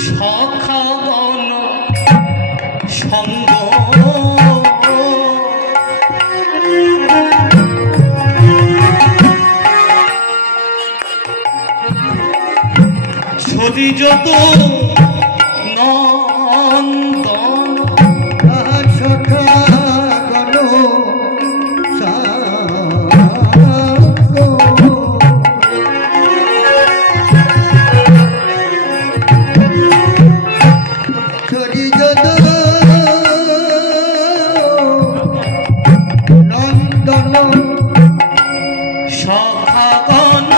সখাগণ সঙ্গ ছড়ি যত নন্দন সখাগণ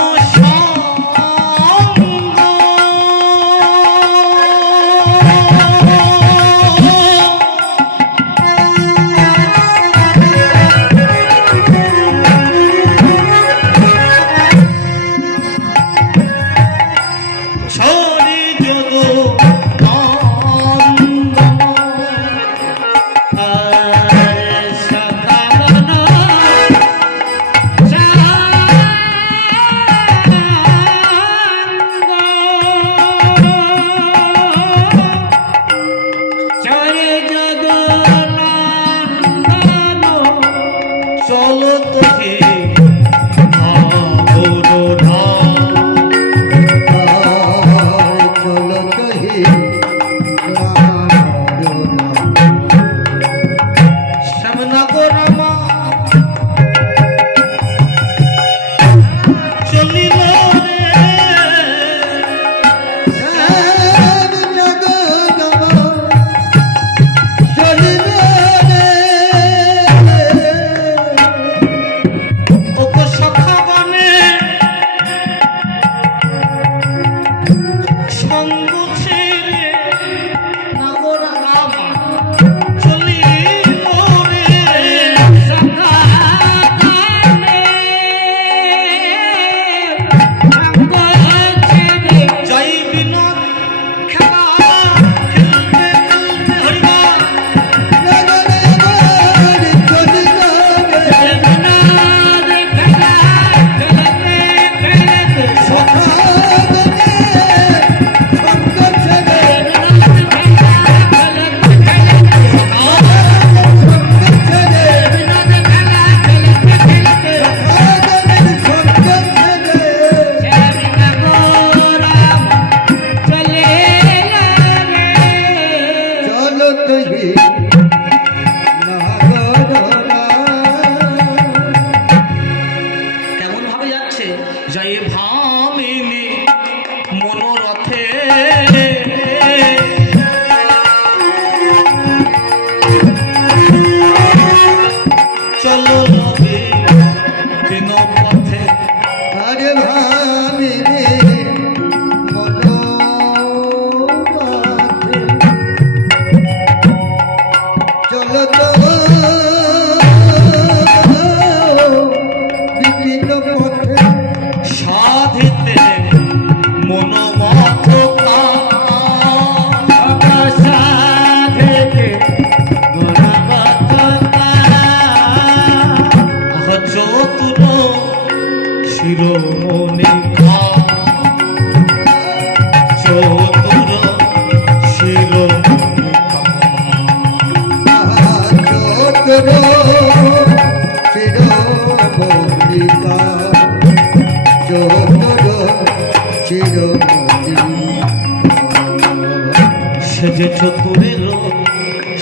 সেজে চতুরের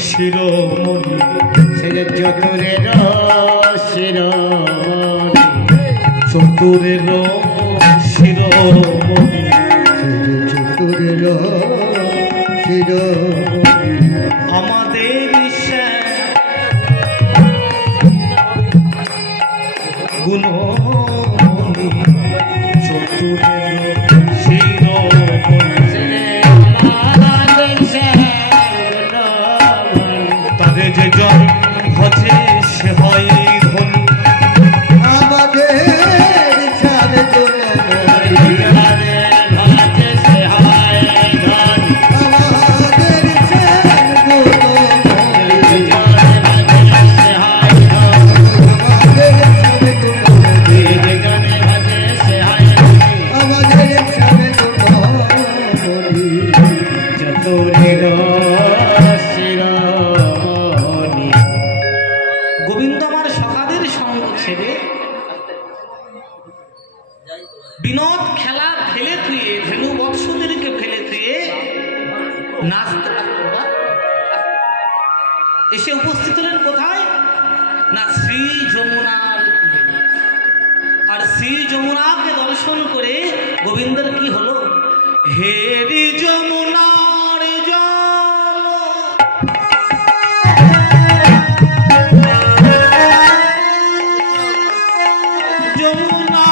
শিরোমণি সেজে চতুরের শিরোমণি চতুরের শিরোমণি সেজে চতুরের শিরোমণি আমাদের গুণমণি চতুরের তাদের যে জন ভজে সে হয় ধনী আমাদের বিনোদ খেলা ফেলে থুয়ে, ধেনু বৎসদেরকে ফেলে থুয়ে নাচতে এসে উপস্থিত হলেন কোথায় না শ্রী যমুনার তীরে। আর শ্রী যমুনাকে দর্শন করে গোবিন্দের কি হলো, হেরি যমুনার জল যমুনা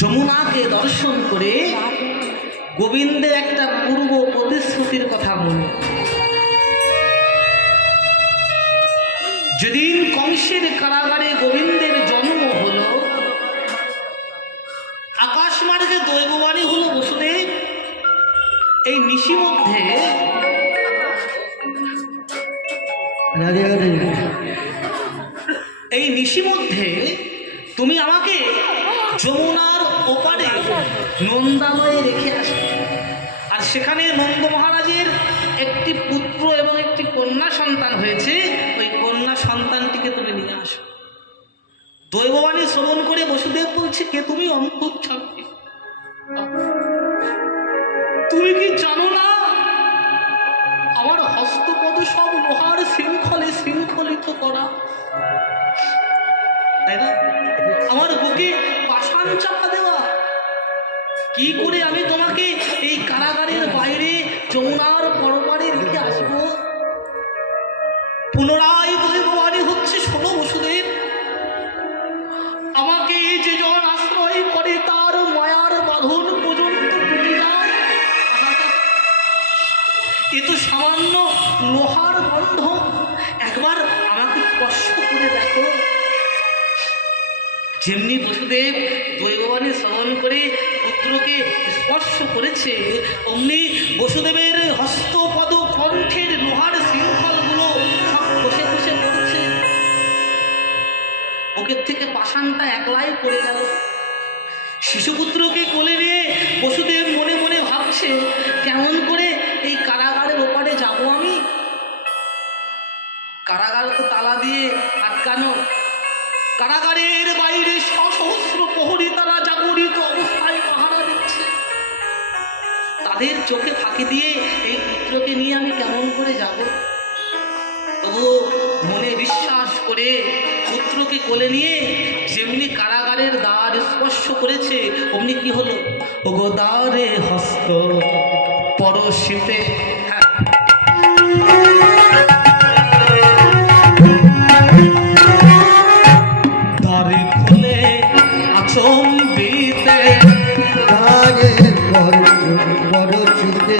যমুনাকে দর্শন করে গোবিন্দের একটা পূর্ব প্রতিশ্রুতির কথা মনে, যেদিন কংসের কারাগারে গোবিন্দের জন্ম হলো, আকাশ মার্গে দৈববাণী হলো বসুদেব এই নিশি মধ্যে তুমি আমাকে যমুনার ওপারে নন্দালয়ে রেখে আসো, আর সেখানে নন্দ মহারাজের একটি পুত্র এবং একটি কন্যা সন্তান হয়েছে, ওই কন্যা সন্তানটিকে তুমি নিয়ে আসো। দৈববাণী শ্রবণ করে বসুদেব বলছে, কে তুমি অদ্ভুত ছাত্রী, তুমি কি জানো না আমার হস্তপদ সব লোহার শৃঙ্খলে শৃঙ্খলিত করা, তাই না? আমার বুকে পাষাণ চাপা দেওয়া, কি করে আমি তোমাকে এই কারাগারের বাইরে যমুনার পরপারে রেখে আসবো? পুনরায় দৈববাণী হচ্ছে, শোনো বসুদেব, আমাকে যে জন আশ্রয় করে তার মায়ার বাঁধন পর্যন্ত টুটে যায়। এ তো সামান্য লোহার বন্ধন, একবার আমাকে স্পর্শ করে দেখো। যেমনি বসুদেব দৈববাণী শ্রবণ করে পুত্রকে স্পর্শ করেছে, অমনি বসুদেবের হস্তপদ কণ্ঠের লোহার শৃঙ্খলগুলো সব খসে খসে পড়ছে, বুকের থেকে পাষাণটা একলাই পড়ে গেল। শিশুপুত্রকে কোলে নিয়ে বসুদেব মনে মনে ভাবছে, কেমন করে এই কারাগারের ওপারে যাব আমি? কারাগার তো তালা দিয়ে আটকানো কারাগারের বাইরে সহস্র প্রহরী তারা জাগরিত অবস্থায় পাহারা দিচ্ছে। তাদের চোখে ফাঁকি দিয়ে এই পুত্রকে নিয়ে আমি কেমন করে যাব? তবু মনে বিশ্বাস করে পুত্রকে কোলে নিয়ে যেমনি কারাগারের দ্বার স্পর্শ করেছে, অমনি কি হলো? ওগো দ্বারে হস্ত পরশিতে, দ্বারে খুলে আচম্বিতে, দ্বারে পরশিতে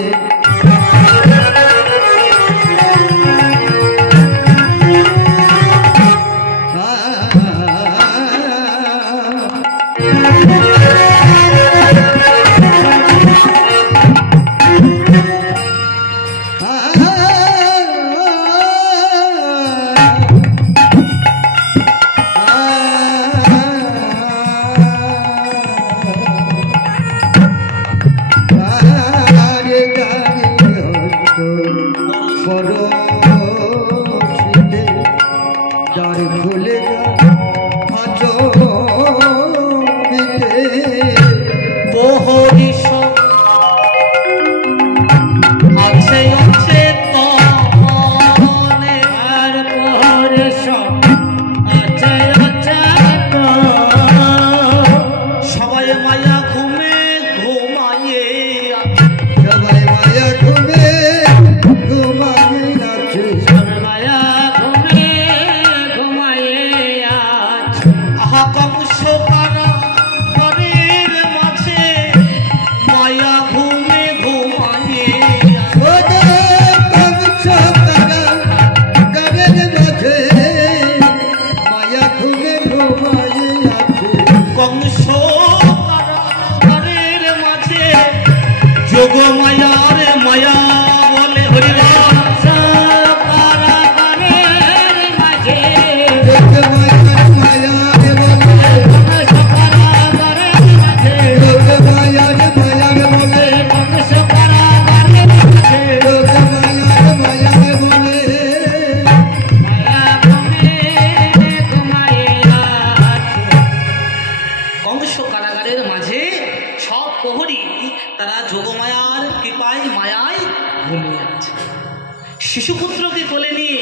শিশুপুত্রকে কোলে নিয়ে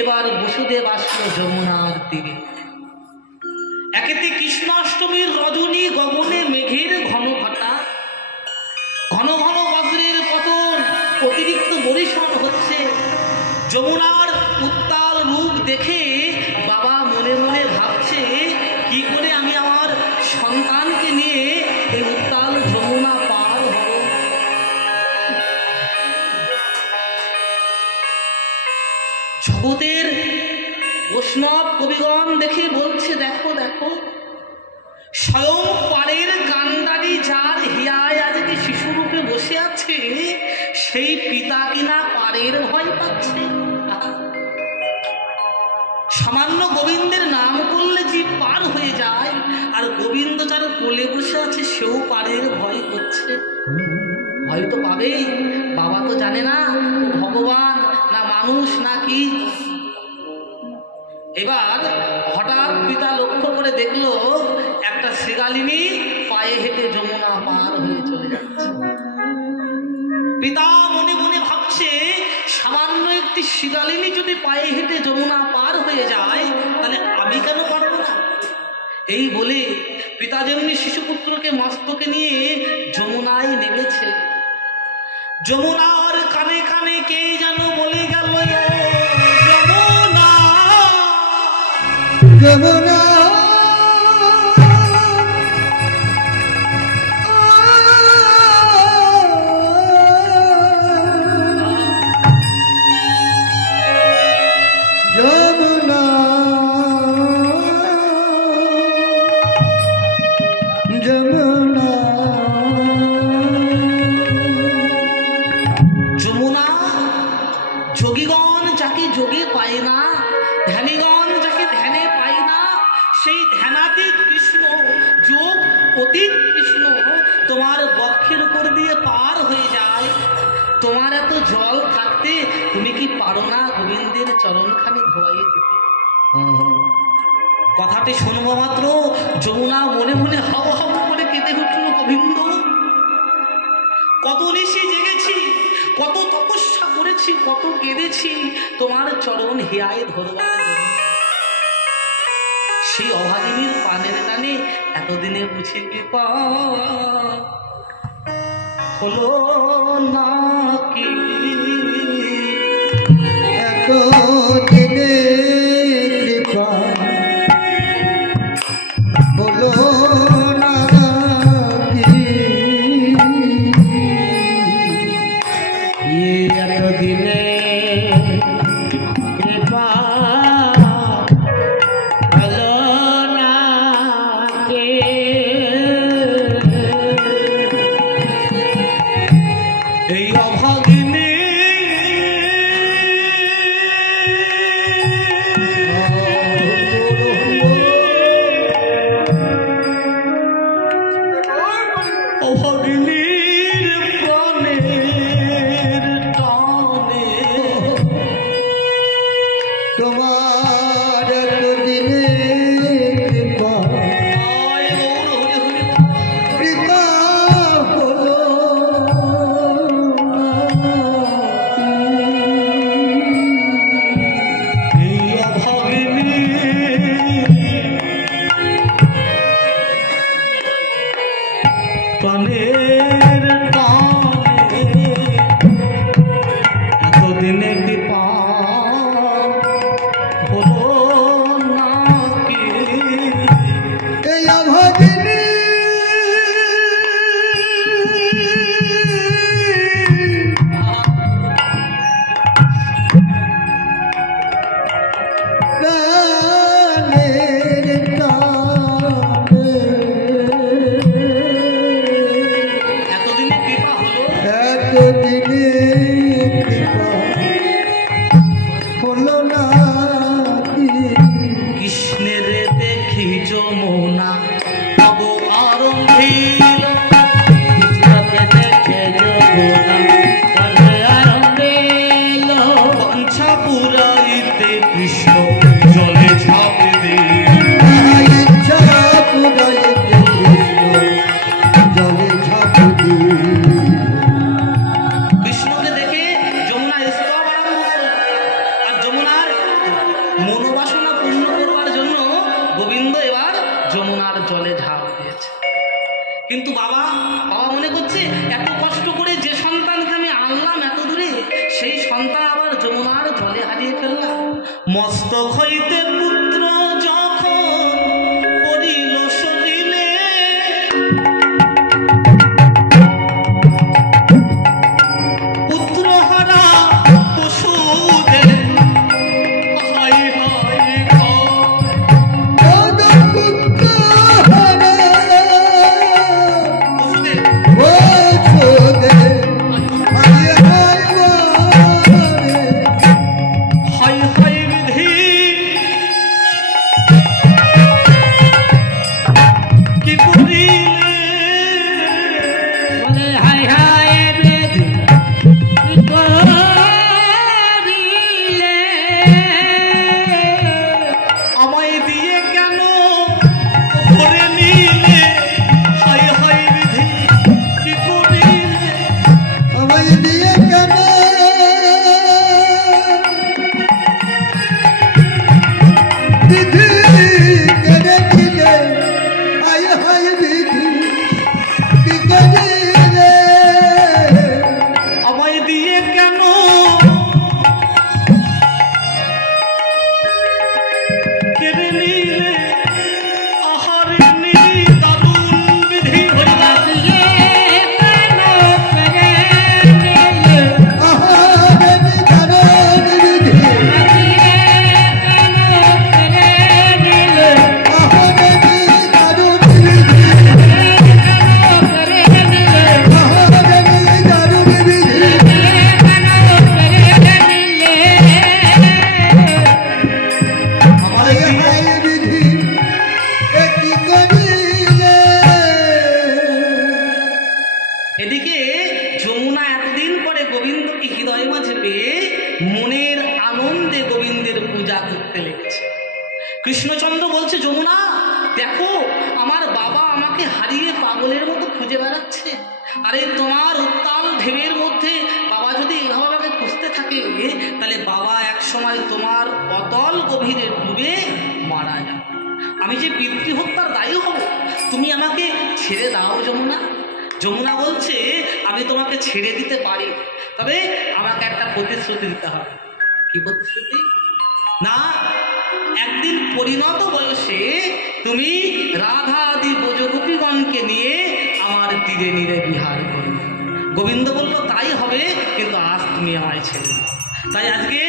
এবার বসুদেব আসলো যমুনার তীরে। একেতে কৃষ্ণাষ্টমীর রজনী, গগনে মেঘের ঘন ঘটা, ঘন ঘন বজ্রের পতন, অতিরিক্ত বরিশন হচ্ছে। যমুনার উত্তাল রূপ দেখে বাবা মনে মনে ভাবছে, কি করে আমি আমার সন্তানকে নিয়ে এই উত্তাল যমুনা পার হব। জগতের বৈষ্ণব কবিগণ দেখে বলছে, দেখো দেখো, স্বয়ং পাড়ের গান্ধারী যার হিয়ায় আজকে শিশুরূপে বসে আছে, সেই পিতা কিনা পাড়ের ভয় পাচ্ছে। সামান্য গোবিন্দের নাম করলে যে পার হয়ে যায়, আর গোবিন্দ যার কোলে বসে আছে সেও পাড়ের ভয় করছে। ভয় তো পাবেই, বাবা তো জানে না ভগবান না মানুষ নাকি। এবার হঠাৎ পিতা লক্ষ্য করে দেখলো একটা শৃগালিনী পায়ে হেঁটে যমুনা পার হয়ে চলে যাচ্ছে। পিতা মনে মনে ভাবছে, সামান্য একটি শৃগালিনী যদি পায়ে হেঁটে যমুনা পার হয়ে যায়, তাহলে আমি কেন পারবো না? এই বলে পিতা যেমনি শিশুপুত্রকে মস্তকে নিয়ে যমুনায় নেমেছে। যমুনার কানে কানে কে যেন বলে গেল, যমুনা যমুনা যমুনা যমুনা যমুনা যোগীগণ যাকে যোগে পায় না, ধ্যানীগণ যাকে ধ্যানে পায় না, সেই ধ্যানাতীত কৃষ্ণ, যোগ অতীত কৃষ্ণ তোমার বক্ষের উপর দিয়ে পার হয়ে যায়। তোমার এত জল থাকতে তুমি কি পারো না গোবিন্দের চরণখানি ধোয়াইয়ে দিতে? কথাটি শুনবো মাত্র যমুনা মনে মনে হাও হাও করে কেঁদে উঠল। গোবিন্দ, কত নিশি জেগেছি, কত তপস্যা করেছি, কত কেঁদেছি তোমার চরণ হিয়ায় ধরবার জন্য। সেই অভাগিনীর পানের টানে এতদিনে বুঝে কৃপা হলো নাকি? এত দিনে কৃপা হলো নাকি? এতদিনে কৃপা হলো নাকি? এই অভাগিনী অভাগিনীর প্রাণের টানে তোমার এতদিনে কৃপা আয় গৌর হরি হরি কৃপা হলো নাকি? এই অভাগিনী প্রাণের টানে এতদিনে কৃপা হলো নাকি? এই অভাগিনী প্রাণের টানে এতদিনে কৃপা হলো এতদিনে কৃপা হলো নাকি? কৃষ্ণের দেখি যমুনা তব আরম্ভিল কৃষ্ণকে দেখে যমুনা তবে আরম্ভিল। পঞ্চা পুরাইতে কৃষ্ণ জলে ঝাঁপ দিল। ইচ্ছা পুরাইতে কৃষ্ণ জলে ঝাঁপ দিল। কৃষ্ণকে দেখে যমুনা স্তব আরম্ভ করল। আর যমুনার মনোবাসনা পূর্ণ করবার জন্য গোবিন্দ এবার যমুনার জলে ঝাঁপ দিয়েছে। কিন্তু বাবা বাবা মনে করছে এত কষ্ট করে যে সন্তানকে আমি আনলাম এত দূরে, সেই সন্তান আবার যমুনার জলে হারিয়ে ফেললাম। মস্তক হইতে পুত্র যখন পড়িল শরীরে, পুত্র হারা পশুদের হাই হাই জগৎপুত্র হারা পশুদের বছরে হায় হায় বারে। হাই হাই বিধি হরিশ্চন্দ্র বলছে, যমুনা দেখো, আমার বাবা আমাকে হারিয়ে পাগলের মতো খুঁজে বেড়াচ্ছে। আরে তোমার উত্তাল ঢেউয়ের মধ্যে বাবা যদি এভাবে আমাকে খুঁজতে থাকে, তাহলে বাবা এক সময় তোমার অতল গভীরে ডুবে মারা যাবে। আমি যে পিতৃহত্যার দায়ী হব, তুমি আমাকে ছেড়ে দাও যমুনা। যমুনা বলছে, আমি তোমাকে ছেড়ে দিতে পারি, তবে আমাকে একটা প্রতিশ্রুতি দিতে হবে। কি প্রতিশ্রুতি? না, একদিন পরিণত বয়সে তুমি রাধা আদি ব্রজগোপীগণকে নিয়ে আমার তীরে নীরে বিহার করবে। গোবিন্দ বলল, তাই হবে, কিন্তু আজ তুমি আমায় ছেড়ে দাও। তাই আজকে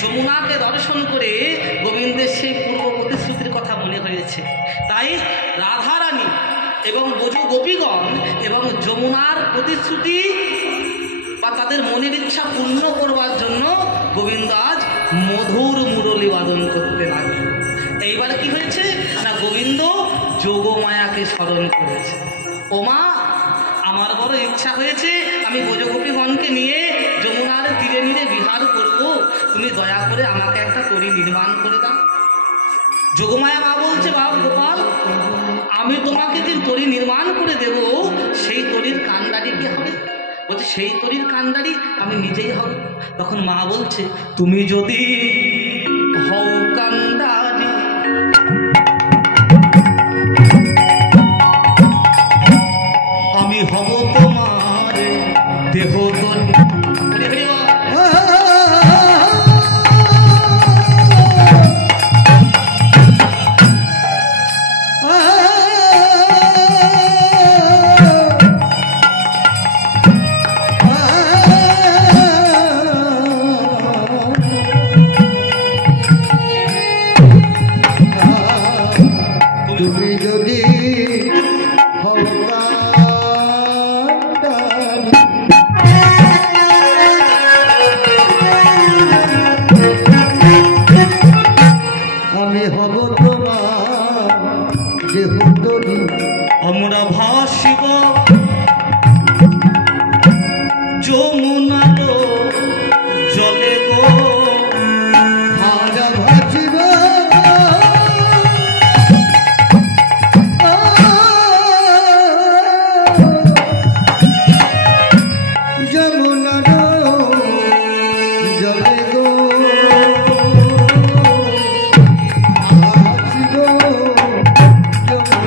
যমুনাকে দর্শন করে গোবিন্দের সেই পূর্ব প্রতিশ্রুতির কথা মনে হয়েছে। তাই রাধারানী এবং ব্রজ গোপীগণ এবং যমুনার প্রতিশ্রুতি বা তাদের মনের ইচ্ছা পূর্ণ করবার জন্য গোবিন্দ আজ মধুর মুরলী বাদন করতে লাগল। এইবার কি হয়েছে না, গোবিন্দ যোগমায়াকে স্মরণ করেছে। ও মা, আমার বড় ইচ্ছা হয়েছে আমি ব্রজগোপীগণকে নিয়ে যমুনার তীরে নীরে বিহার করব, তুমি দয়া করে আমাকে একটা তরী নির্মাণ করে দাও। যোগমায়া মা বলছে, বাবা গোপাল, আমি তোমাকে যে তরী নির্মাণ করে দেব, সেই তরীর কান্ডারি কে হবে? বলছে, সেই তরীর কান্ডারি আমি নিজেই হব। তখন মা বলছে, তুমি যদি হও কান্ডারি, আমি হব তোমার দেহ তরী। তুমি যদি হও কান্ডারি, আমি হব তোমার দেহ তরী। আমরা ভাসিব যমুনার জলে গো, হারা ভাসিব যমুনার জলে গো, ভাসিব যমুনার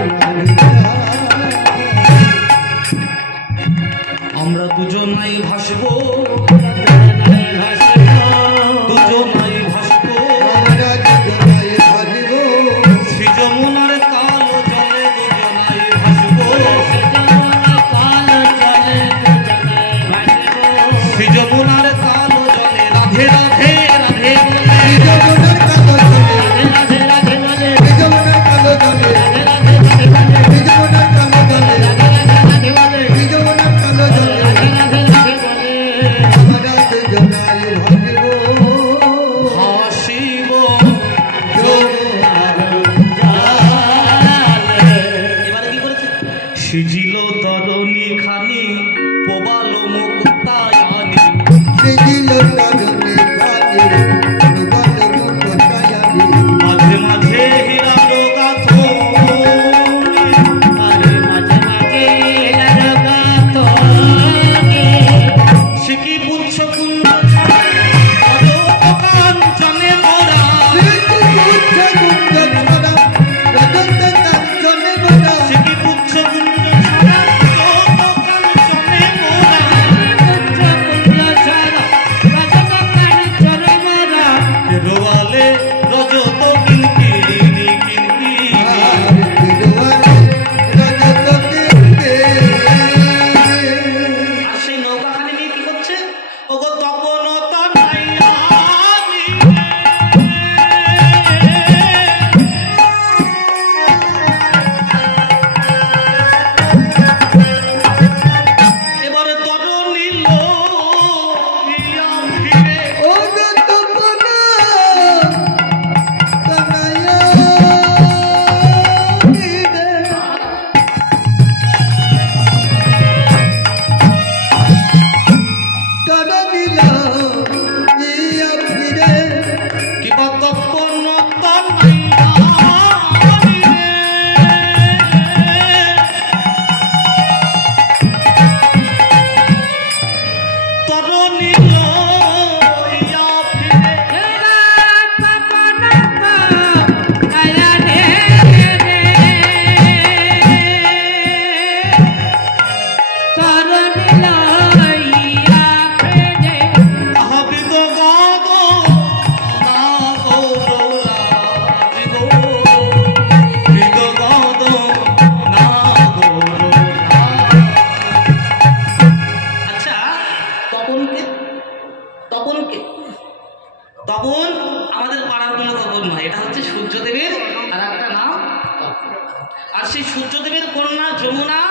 আর সেই সূর্যদেবের কন্যা যমুনা,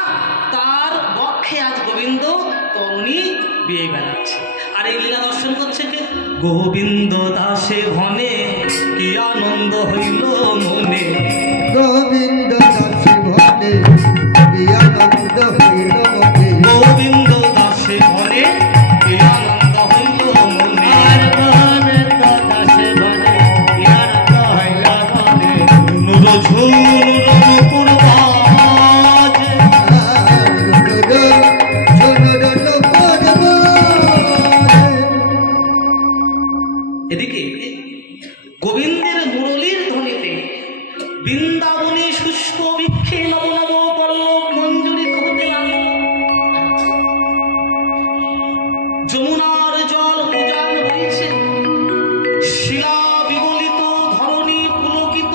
তার বক্ষে আজ গোবিন্দ তরুণী বিয়ে বেড়াচ্ছে। আর এই লীলা দর্শন করছে কে? গোবিন্দ দাসে ভনে কি আনন্দ হইল মনে। গোবিন্দ দাসে ভনে কি আনন্দ হইল মনে। গোবিন্দ দাসে ভনে কি আনন্দ হইল মনে। আর গোবিন্দ দাসে ভনে কি আনন্দ হইল মনে। নুর ঝুনুর মুকুর বাজে। এদিকে গোবিন্দের মুরলীর ধ্বনিতে বৃন্দাবনে শুষ্ক বৃক্ষে নব নব পল্লব মঞ্জুরিত হতে লাগল। যমুনার জল উজান রয়েছে, শিলা বিগলিত, ধরণী পুলকিত।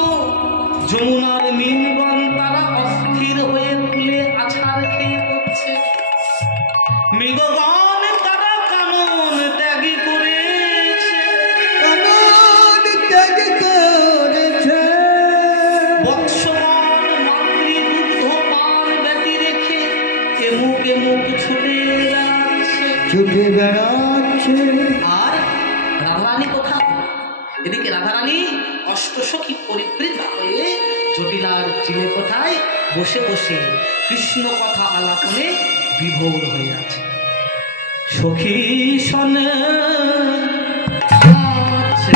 যমুনার মীনগণ তারা অস্থির হয়ে তুলে আছাড় খেয়ে পড়ছে। মৃগগণ তারা কানন ত্যাগী করেছে। বৎসগণ মাতৃদুগ্ধ পান ব্যতি রেখে এমুক এমুক ছুটে বেড়াচ্ছে। ছুটে বেড়াচ্ছে। আর রাধারানী কোথাও? এদিকে রাধারানী অষ্টসখী পরিবৃতা হয়ে জটিলার চিলে কোঠায় বসে বসে কৃষ্ণ কথা আলাপনে বিভোর হয়ে আছে। সখী শোনে আছে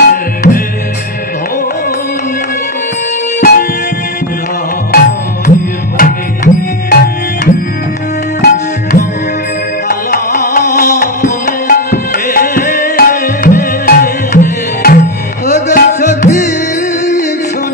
সখী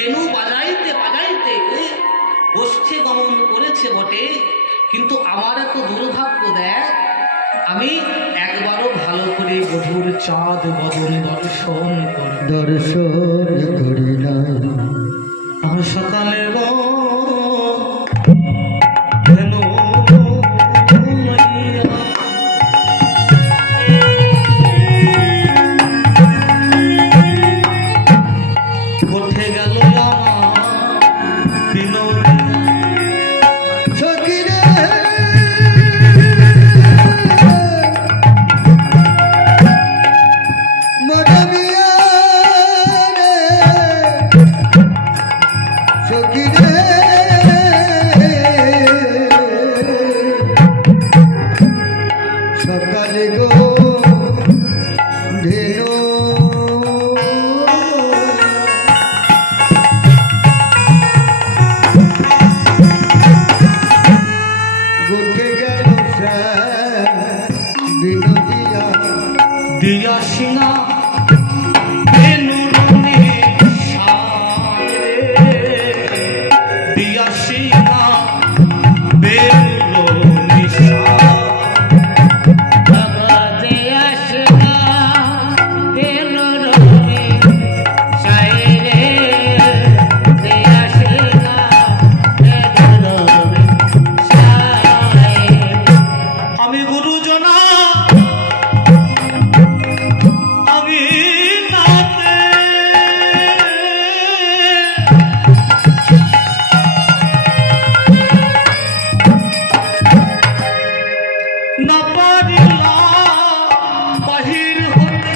বেণু বাজাইতে বাজাইতে গোষ্ঠী গমন করেছে বটে, কিন্তু আমার এত দুর্ভাগ্য দেখ, আমি একবারও ভালো করে বধুর চাঁদ বদন দর্শন করি নাই। আমার সকালে গো উঠে গেল সখী রে মরমিয়া রে, সখী রে সকালে গো ধেনো দিয়া সিনা দিয়া সিনা আমি গুরুজনা আমি নাতে না পারিলাম বাহির হতে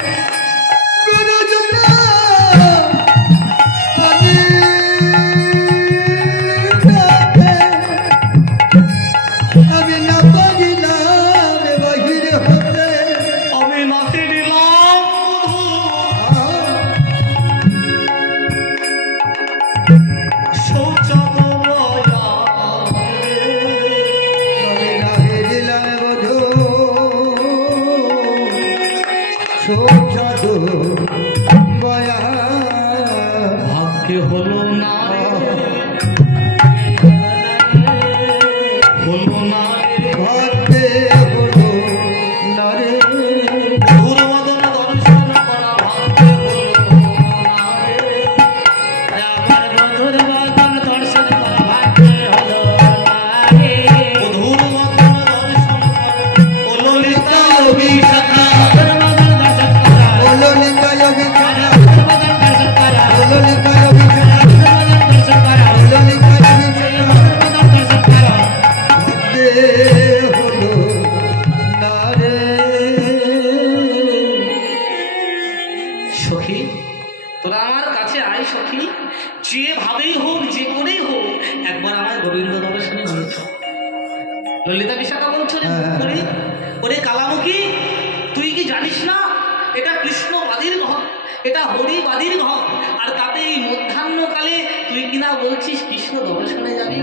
গুরুজনা আমি আমি না পারিলাম বাহির হতে, আমি না ফিরিলাম শৌচালয়া আমি না হেরিলাম বধূ সৌচাদু বয়া ভাগ্যে হলো না রে, হলো না রে, ভাগ্যে হলো না রে, গুরুবদন দর্শন করা ভাগ্যে হলো না রে। আমার বধুর বদন দর্শন করা ভাগ্যে হলো না রে। বধূর বদন দর্শন করা ও ললিতা বিশাখা, বধুর বদন দর্শন করা, বলো নিকায় বিছানা, বধুর বদন দর্শন করা, বলো নিকায় বিছানা, বধুর বদন দর্শন করা, বলো নিকায় বিছানা, বধুর বদন দর্শন করা। ভাগ্যে হলো না রে। সখী তোরা আমার কাছে আয় সখী, যেভাবেই হোক যে করেই হোক একবার আমার গোবিন্দ দর্শনে নিয়েছ। ললিতা বিশাখা বলছো রে করে ওরে কালামুখী, তুই কি জানিস না এটা কৃষ্ণবাদীর ঘর, এটা হরিবাদীর ঘর, আর তাতে এই মধ্যাহ্নকালে তুই কিনা বলছিস কৃষ্ণ দর্শনে যাবি।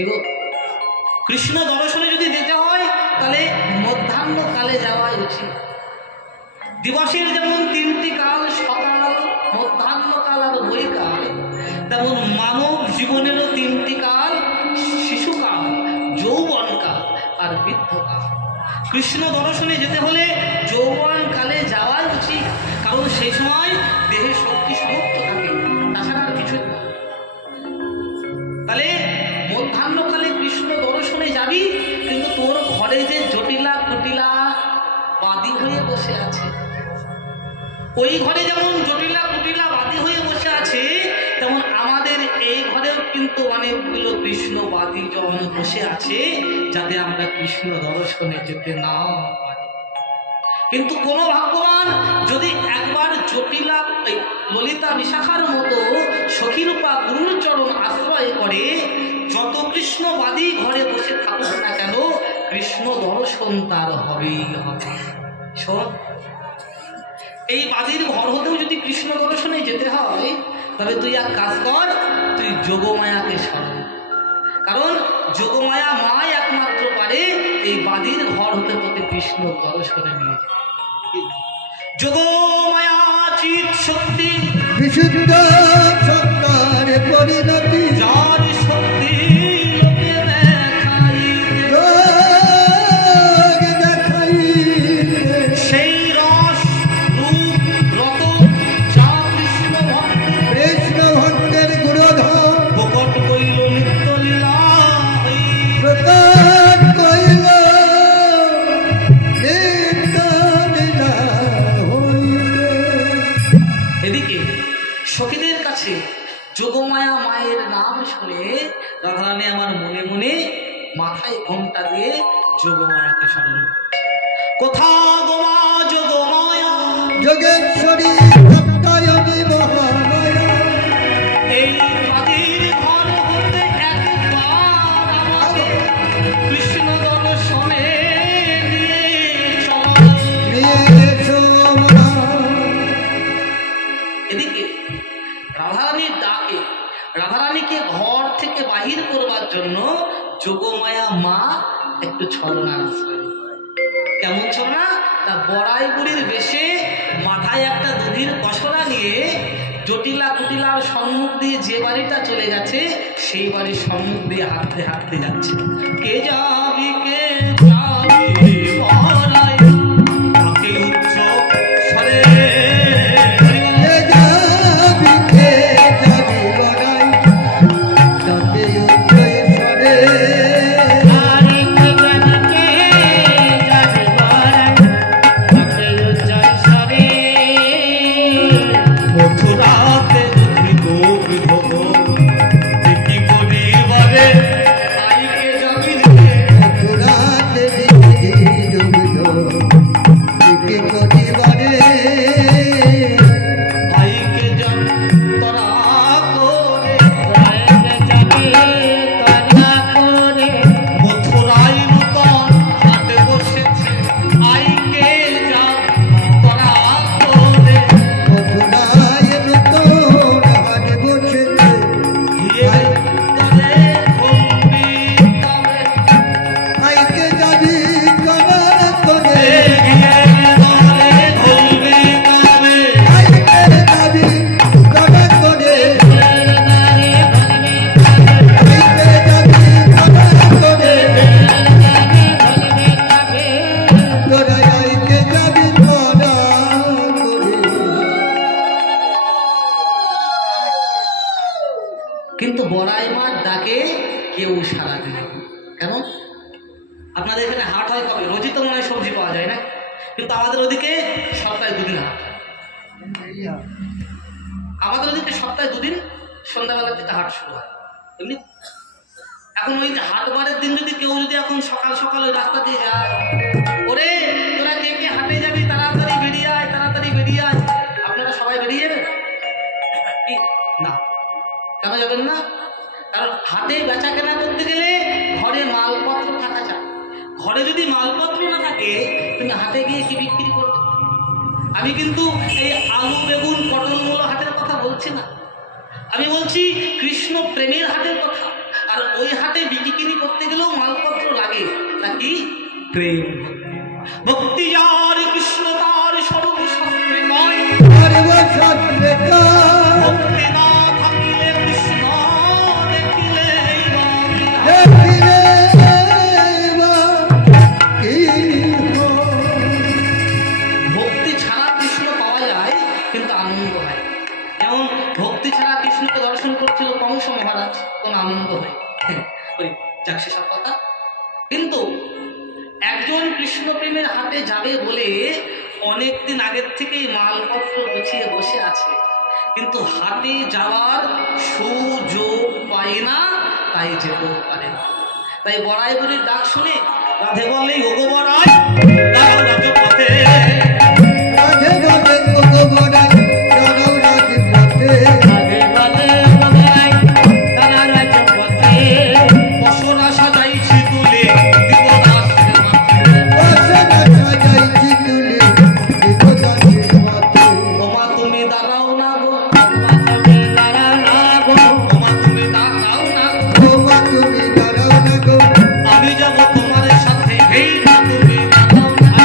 এগো কৃষ্ণ দর্শনে যদি যেতে হয় তাহলে মধ্যাহ্নকালে যাওয়াই উচিত। দিবসের যেমন তিনটি কাল, সকাল, মধ্যাহ্নকাল আর বৈকাল, তেমন মানব জীবনেরও তিনটি কাল, শিশুকাল, যৌবনকাল আর বৃদ্ধকাল। কৃষ্ণ দর্শনে যেতে হলে যৌবন কালে যাওয়াই উচিত, কারণ সেই সময় দেহে শক্তি সমর্থ থাকে, তাছাড়া আর কিছুই না। তাহলে মধ্যাহ্নকালে কৃষ্ণ দর্শনে যাবি, কিন্তু তোর ঘরে যে জটিলা কুটিলা বাদী হয়ে বসে আছে, ওই ঘরে যেমন জটিলা কুটিলা বাদী হয়ে বসে আছে, তেমন আমাদের এই ঘরেও কিন্তু অনেকগুলো কৃষ্ণবাদী জন বসে আছে, যাতে আমরা কৃষ্ণ দর্শনে যেতে না পারি। কিন্তু কোন ভাগ্যবান যদি একবার জটিলা ললিতা বিশাখার মতো সখীরূপা গুরুর চরণ আশ্রয় করে, যত কৃষ্ণবাদী ঘরে বসে থাকুক না কেন, কৃষ্ণ দর্শন তার হবেই হবে। শোন, এই বাদীর ঘর হতেও যদি কৃষ্ণ দর্শনে যেতে হয়, তবে তুই এক কাজ কর, তুই যোগমায়াকে স্মরণ, কারণ যোগমায়া মাই একমাত্র পারে এই বাদীর ঘর হতে তোকে কৃষ্ণ দর্শনে নিয়ে যেতে। যোগমায়া চিৎ শক্তি বিশুদ্ধ সত্তার পরিণতি যার শক্তি লোকে দেখাইতে লোক দেখাইতে সেই রস রূপ রত যা কৃষ্ণ ভক্ত কৃষ্ণ ভক্তের গুণধর প্রকট কইল নিত্য লীলা প্রকাশ কইল নিত্য লীলা হইতে। এদিকে সখীদের কাছে যোগমায়া মায়ের নাম শুনে রাধারানী আমার মনে মনে মাথায় ঘোমটা দিয়ে যোগমায়াকে স্মরণ করছে। কোথা গোমা যোগমায়া যোগেশ্বরী সত্যায়নী মহামায়া এই মাটির ঘর হতে একবার আমাকে কৃষ্ণ দর্শনে নিয়ে চলো। নিয়ে এসো মা। এদিকে রাধারানীর ডাকে রাধারানীকে ঘর থেকে বাহির করবার জন্য যোগমায়া মা একটু ছলনার আশ্রয় নেয়। কেমন ছলনা? তা বড়াই বুড়ির বেশে মাথায় একটা দুধির কসরা নিয়ে জটিলা কুটিলার সম্মুখ দিয়ে যে বাড়িটা চলে গেছে সেই বাড়ির সম্মুখ দিয়ে হাঁটতে হাঁটতে যাচ্ছে। কে যাবি কে যাবি বড়াই তাকে উচ্চ স্বরে কে যাবি কে যাবি বড়াই তাকে উচ্চৈঃস্বরে মথুরাতে গোবিধ কি করিবারে আইকে যাবি রে মথুরাতে বিধি কি করিবারে আইকে যাবি তোরা করে মথুরাই নূতন হাটে বসেছে আইকে যা তোরা করে মথুরায় নূতন হাট বসেছে ঘিরে তলে ঘুমবি তবে আইকে যাবি করা করে ঘিরে তলে ঘুমবি তবে আইকে যাবি করা করে আইকে যাবি করা করে তোরা আইকে যাবি করা করে। কিন্তু বড়াই মার ডাকে কেউ সাড়া দিল না। কেন? আপনাদের এখানে হাট হয় কবে? রোজই তো মনে হয় সবজি পাওয়া যায় না, কিন্তু আমাদের ওদিকে সপ্তাহে দুদিন হাট হয়। আমাদের ওদিকে সপ্তাহে দুদিন সন্ধ্যাবেলা থেকে হাট শুরু হয়। এমনি এখন ওই যে হাট বারের দিন যদি কেউ যদি এখন সকাল সকাল ওই রাস্তা দিয়ে যায়, ওরে তোরা কে কে হাটে যাবি তাড়াতাড়ি বেরিয়ে আয়, তাড়াতাড়ি বেরিয়ে আয়, আপনারা সবাই বেরিয়ে যাবেন কি না? কেন যাবেন না? কারণ হাটে বেচা কেনা করতে গেলে ঘরে মালপত্র থাকা চাই। ঘরে যদি মালপত্র না থাকে তুমি হাটে গিয়ে কি বিক্রি করবে? আমি কিন্তু এই আলু বেগুন পটল মূলো হাটের কথা বলছি না, আমি বলছি কৃষ্ণ প্রেমের হাটের কথা। আর ওই হাটে বিক্রি করতে গেলেও মালপত্র লাগে নাকি? প্রেম ভক্তি যার কৃষ্ণ তার সর্বশাস্ত্রে নয়, সর্বশাস্ত্রে কয়, ভক্তি না থাকিলে কৃষ্ণ দেখিলেই বা দেখিলে বা কি হয়? ভক্তি ছাড়া কৃষ্ণ পাওয়া যায় কিন্তু আনন্দ হয়। যেমন ভক্তি ছাড়া কৃষ্ণকে দর্শন করছিল কংস মহারাজ, কোন আনন্দ হয়? ওই যাক সেসব কথা। কিন্তু একজন কৃষ্ণ প্রেমের হাটে যাবে বলে অনেকদিন আগের থেকেই মালপত্র গুছিয়ে বসে আছে, কিন্তু হাটে যাওয়ার সুযোগ পায় না, তাই যেতেও পারে না। তাই বড়াই বুড়ির ডাক শুনে রাধে বলে ওগো বড়াই দাও রাজপথে, রাধে রাধে ওগো বড়াই দাও রাজপথে, পশরা সাজাইছি তুলে দিব দাসের মাথায়, বাসনা সাজাইছি তুলে দিব দাসের মাথায়। ওমা তুমি দাঁড়াও না গো, ওমা তুমি দাঁড়াও না গো, ওমা তুমি দাঁড়াও না গো, ওমা তুমি দাঁড়াও না গো, আমি যাব তোমার সাথে, এই না তুমি দাঁড়াও না।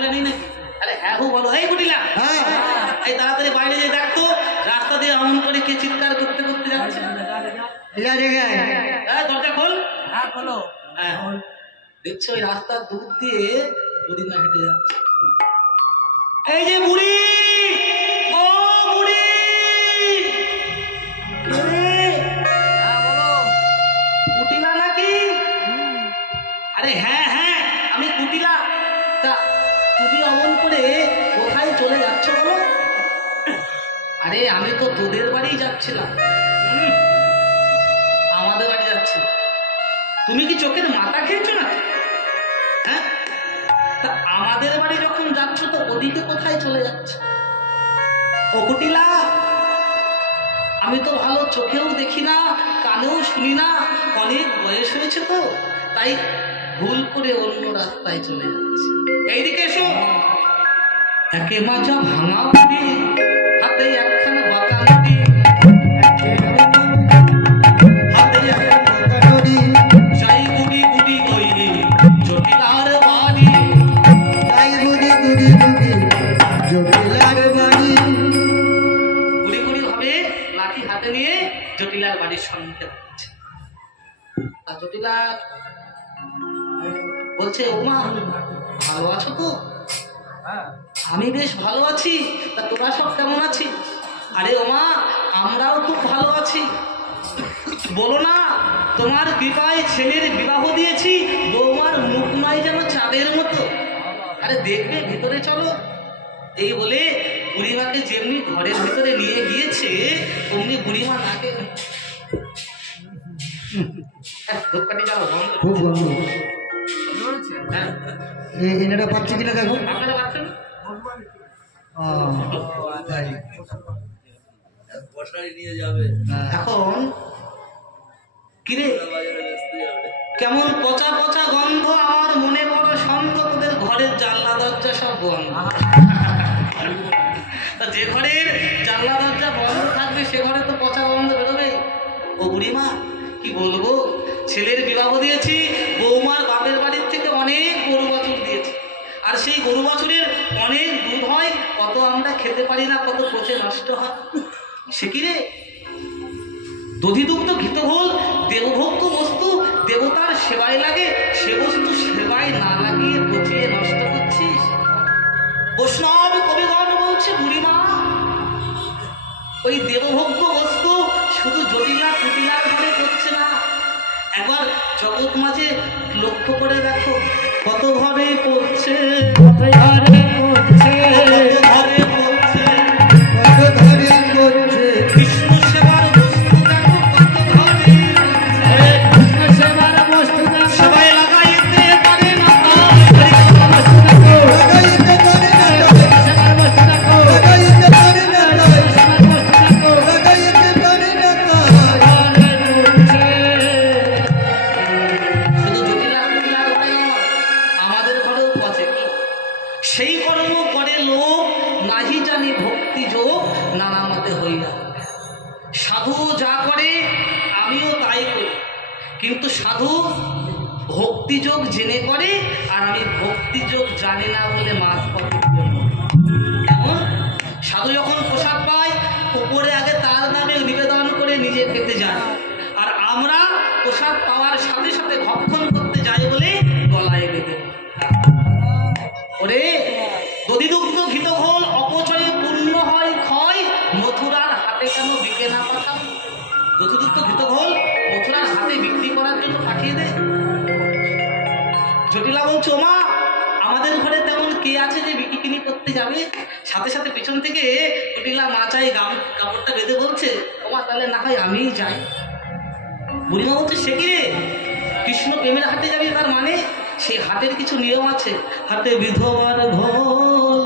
কুটিলা নেই নাকি? আরে হ্যাঁ হু বলো, এই কুটিলা, হ্যাঁ এই তাড়াতাড়ি বাইরে যে দেখতো রাস্তা দিয়ে অমন করে কে চিৎকার করতে করতে যাচ্ছে। ইলা রেগে হ্যাঁ দরজা খোল। হ্যাঁ বলো। হ্যাঁ দেখছো ওই রাস্তার দূর দিয়ে বুড়িমা হেঁটে যাচ্ছে। এই যে বুড়ি, ও বুড়ি, হ্যাঁ বলো। কুটিলা নাকি? আরে হ্যাঁ হ্যাঁ আমি কুটিলা। তা তুমি অমন করে কোথায় চলে যাচ্ছ বলো? আরে আমি তো তোদের বাড়ি যাচ্ছিলাম। আমাদের বাড়ি যাচ্ছি। তুমি কি চোখের মাথা খেয়েছো না? হ্যাঁ, তা আমাদের বাড়ি যখন যাচ্ছ তো ওদিকে কোথায় চলে যাচ্ছে? ও কুটিলা, আমি তো ভালো চোখেও দেখি না, কানেও শুনি না, অনেক বয়স হয়েছে তো, তাই ভুল করে অন্য রাস্তায় চলে যাচ্ছে। এইদিকে এসো। একে মাজা ভাঙা বুড়ি, হাতে একখানা বাঁকা নদী, হাতে একখানা নদী যাই বুড়ি বুড়ি তৈরি জটিলার বাড়ি। তাই বুড়ি বুড়ি বুড়ি জটিলার বাড়ি। বুড়ি বুড়ি ভাবে লাঠি হাতে নিয়ে জটিলার বাড়ির সম্মুখে যাচ্ছে। আর জটিলা বলছে, ওমা ভালো আছো তো? হ্যাঁ আমি বেশ ভালো আছি, তা তোরা সব কেমন আছিস? আরে ওমা আমরাও খুব ভালো আছি। বলো না, তোমার কৃপায় ছেলের বিবাহ দিয়েছি, বৌমার মুখ নয় যেন চাঁদের মতো। আরে দেখবে ভিতরে চলো। এই বলে বুড়িমাকে যেমনি ঘরের ভিতরে নিয়ে গিয়েছে অমনি বুড়িমা নাকে ধূপকাঠি জ্বালাও বন্ধ। খুব গন্ধ। বলছে হ্যাঁ এনারা পাচ্ছে কিনা দেখো। আপনারা পাচ্ছেন? তাই। এখন কিরে কেমন পচা পচা গন্ধ, আমার মনে বড় সন্দেহ তোদের ঘরের জানলা দরজা সব বন্ধ। তা যে ঘরের জানলা দরজা বন্ধ থাকবে সে ঘরে তো পচা গন্ধ বেরোবে। ও বুড়িমা কি বলবো, ছেলের বিবাহ দিয়েছি, বৌমার বাপের বাড়ির থেকে অনেক গরু বাছুর দিয়েছি, আর সেই গরু বাছুরের অনেক দুধ হয়, কত আমরা খেতে পারি না, কত পচে নষ্ট হয়। সে কি রে, দধিদুগ্ধ ঘৃতঘোল দেবভোগ্য বস্তু, দেবতার সেবায় লাগে, সে বস্তু সেবায় না লাগিয়ে পচিয়ে নষ্ট করছিস। বৈষ্ণব কবিগণ বলছে, বুড়িমা ওই দেবভোগ্য বস্তু শুধু জটিলা কুটিলার ঘরে করছে না, একবার জগৎ মাঝে লক্ষ্য করে দেখো কত ঘরে পড়ছে, কত ঘরে পড়ছে, কত ঘরে পড়ছে। কত ঘরে করছে কৃষ্ণ সেবার বস্তু দেখো কত ঘরে পড়ছে। কৃষ্ণ সেবার বস্তু দেখো, সবাই লাগাইতে পারে না বস্তু দেখো, লাগাইতে পারে না সেবার বস্তু দেখো, লাগাইতে পারে না সেবার বস্তু দেখো, লাগাইতে পারে না ঘরে পড়ছে। শুধু জটিলা কুটিলার ঘরে নয়, আমাদের ঘরেও পচে। সেই কর্ম করে লোক, নাহি জানি ভক্তি যোগ নানা মতে হইয়া। সাধু যা করে আমিও তাই করি, কিন্তু সাধু ভক্তিযোগ জেনে করে, আর আমি ভক্তিযোগ জানি না বলে মাছ পথে কেমন। সাধু যখন প্রসাদ পায় উপরে আগে তার নামে নিবেদন করে নিজে খেতে যায়, আর আমরা প্রসাদ পাওয়ার সাথে সাথে ভক্ষণ করতে যাই বলে গলায় বেঁধে। ওরে দধিদুগ্ধ ঘৃতঘোল অপচয়ে পূর্ণ হয় ক্ষয়, মথুরার হাতে কেন বিকে না পাঠাও? দধিদুগ্ধ ঘৃতঘোল মথুরার হাতে বিক্রি করার জন্য পাঠিয়ে দে। জটিলা বলছো, মা আমাদের ঘরে তেমন কে আছে যে বিক্রি করতে যাবে? সাথে সাথে পিছন থেকে জটিলা মাচাই কাপড়টা বেঁধে বলছে, ওমা তাহলে না হয় আমিই যাই। বুড়িমা বলছে, সে কি রে, কৃষ্ণ প্রেমের হাটে যাবি, তার মানে সেই হাটের কিছু নিয়ম আছে। হাতে বিধবার ঘোল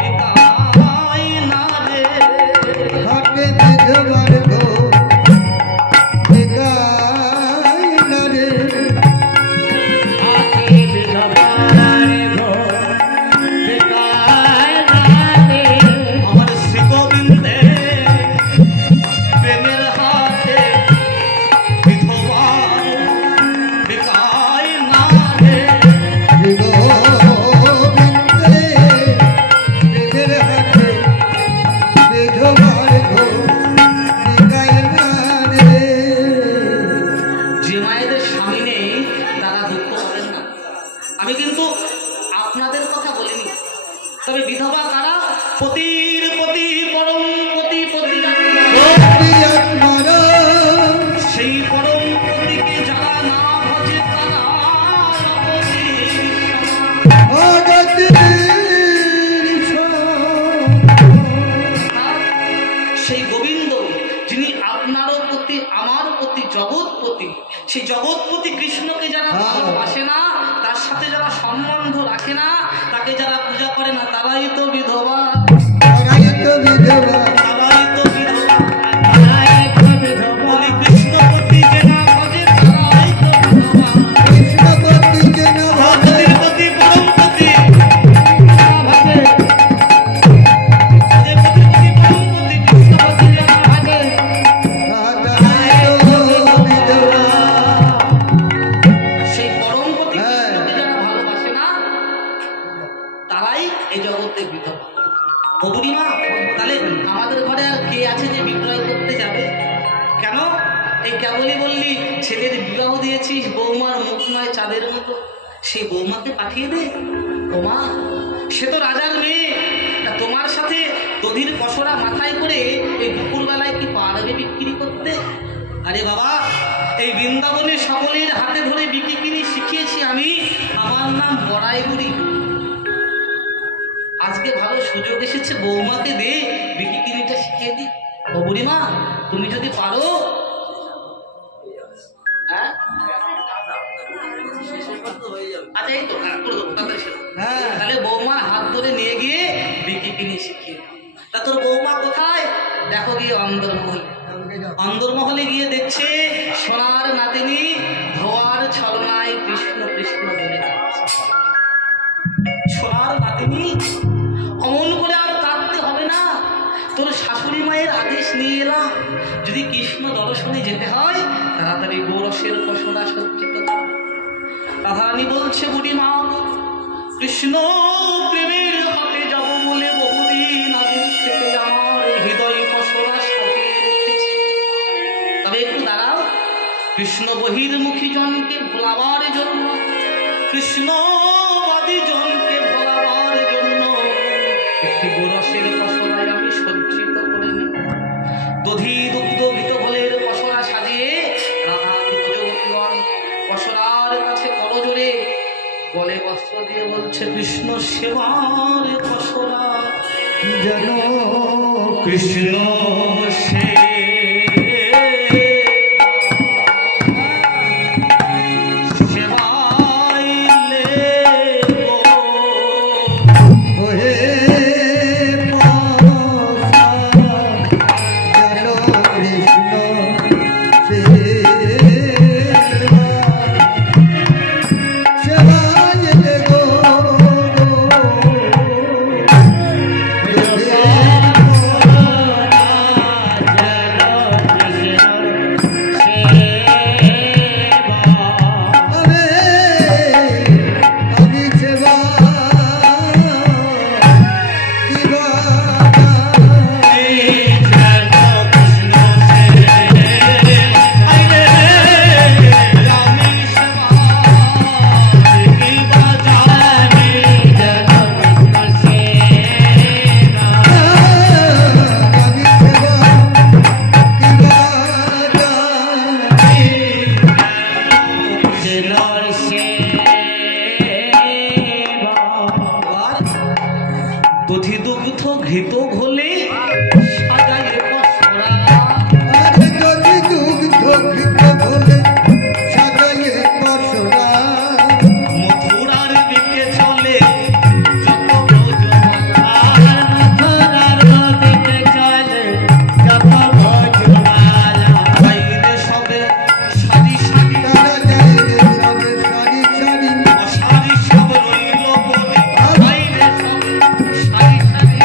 বিকায় না রে, হাতে বিধবার গো বিকায় না রে। হাতে বিধবার ঘোর বিকায় না রে, আমার শ্রী গোবিন্দে প্রেমের হাতে বিধবার বিকায় না রে। গোবিন্দে তবে বিধবা কারা? পতির পতি পরম পতি পতি পতি আত্মারা সেই পরম পতিকে যারা না ভজে তারা অপতির সমান। অগতির সেই গোবিন্দ যিনি আপনারও প্রতি আমার প্রতি জগৎপতি, সেই জগৎপতি কৃষ্ণকে যারা ভালোবাসে না, তার সাথে যারা সম্বন্ধ রাখে না, তাকে যারা পূজা করে না, তারাই তো বিধবা, তারাই তো বিধবা। তারাই তো বিধবা, তারাই তো বিধবা। বলি কৃষ্ণপতিকে না ভজে তারাই তো বিধবা। কৃষ্ণপতিকে না ভাবে পতির পতি পরম পতি ভাবে পতির পতি পরম পতি কৃষ্ণপতি যারা ভাজে তারাই তো বিধবা। সেই পরম পতি কৃষ্ণকে যারা ভালোবাসে না, তারাই এই জগতে বিধবা। ও বুড়িমা, তাহলে আমাদের ঘরে আর কে আছে যে বিক্রয় করতে যাবে? কেন? এই কেবলই বললি ছেলের বিবাহ দিয়েছিস, বৌমার মুখ নয় চাঁদের মতো, সেই বৌমাকে পাঠিয়ে দে। ওমা, সে তো রাজার মেয়ে, তা তোমার সাথে দধির পসরা মাথায় করে এই দুপুরবেলায় কি পারবে বিক্রি করতে? আরে বাবা, এই বৃন্দাবনে সকলের হাতে ধরে বিক্রি শিখিয়েছি আমি, আমার নাম বড়াই বুড়ি। আজকে ভালো সুযোগ এসেছে, বৌমাকে দে বিকিনিটা শিখিয়ে দি। ও বুড়িমা, তুমি যদি পারো, হ্যাঁ আচ্ছা এই তো হ্যাঁ করে দেবো, তাড়াতাড়ি সেরে দেবো। হ্যাঁ। তাহলে বৌমার হাত ধরে নিয়ে গিয়ে বিকিনি শিখিয়ে দাও। তা তোর বৌমা কোথায়? দেখো গিয়ে অন্দরমহলে। অন্দরমহলে গিয়ে দেখছে সোনার নাতিনি ধোয়ার ছলনায় কৃষ্ণ কৃষ্ণ বলে ডাকছে। সোনার নাতিনি, অমন করে আর কাঁদতে হবে না, তোর শাশুড়ি মায়ের আদেশ নিয়ে এলাম, যদি কৃষ্ণ দর্শনে যেতে হয় তাড়াতাড়ি গোরসের পশরা সজ্জিত কর। তাহানি বলছে বুড়ি মা, কৃষ্ণ প্রেমের হাতে যাব বলে বহুদিন আগে থেকে আমার হৃদয় পশরা সাজিয়ে রেখেছি। তবে একটু দাঁড়াও, কৃষ্ণ বহির্মুখী জনকে ভোলাবার জন্য, কৃষ্ণবাদী জনকে ভোলাবার জন্য একটি গোরসের পশরায় আমি সজ্জিত করে নিই। দধি দুগ্ধ ঘৃত ভোলের পশরা সাজিয়ে রাধাদি ভজগণ পশরার কাছে করজোরে গলে বস্ত্র দিয়ে বলছে, কৃষ্ণ সেবার পশরা যেন কৃষ্ণ সে ওহে পাশা যেন কৃষ্ণ সেবায় গো আমি সেবা দধি দুগ্ধ ঘৃত ঘোলে সাজায় পশরা, মথুরার দিকে চলে যত বাইরে সবে সারি সারি অসারি সব রইল বলে, বাইরে সবে সারি সারি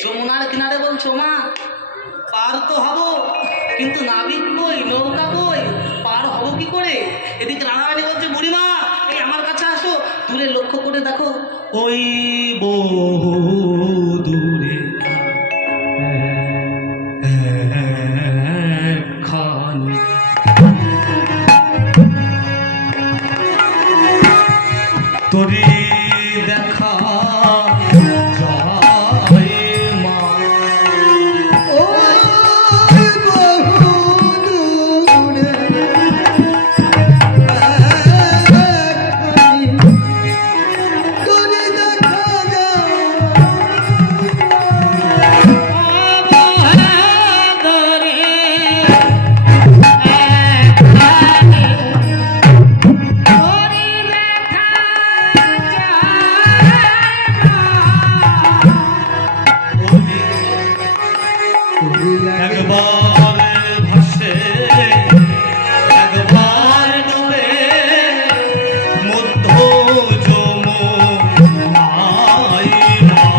যমুনার কিনারে বলছো মা পার তো হব, কিন্তু নাবিক কই, নৌকা কই, পার হব কি করে? এদিকে রানারানী বলছে বুড়িমা এই আমার কাছে আসো, দূরে লক্ষ্য করে দেখো ওই বহু দূরে খানি তোরি দেখা যায় মা। ও বহু দূরে তোরে দেখা একবার ভাসে একবার ডুবে মধ্য যমুনায় মা।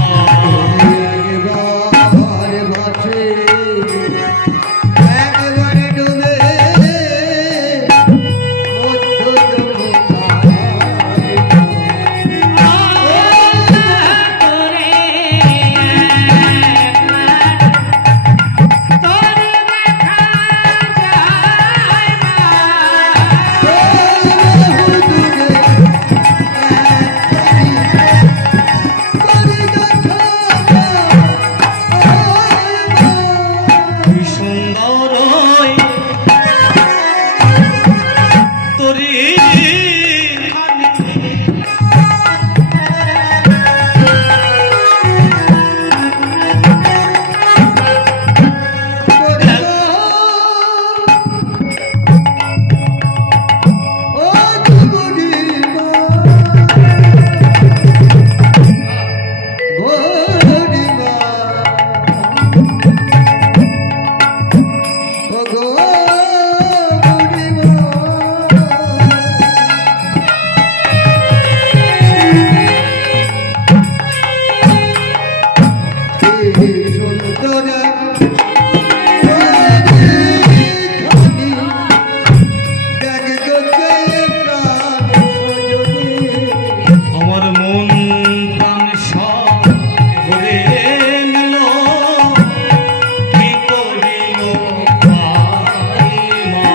একবার ভাসে একবার ডুবে মধ্য কি সুন্দর তোরি খানি আমার মন প্রাণ সব ভরে নিল কি করিল ভাই মা।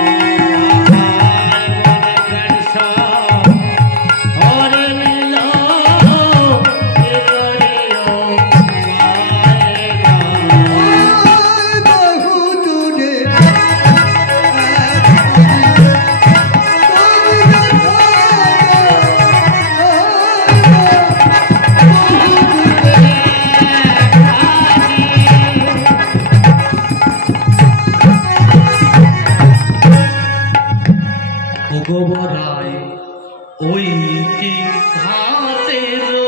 ভগবরায় ওই কি ঘাটের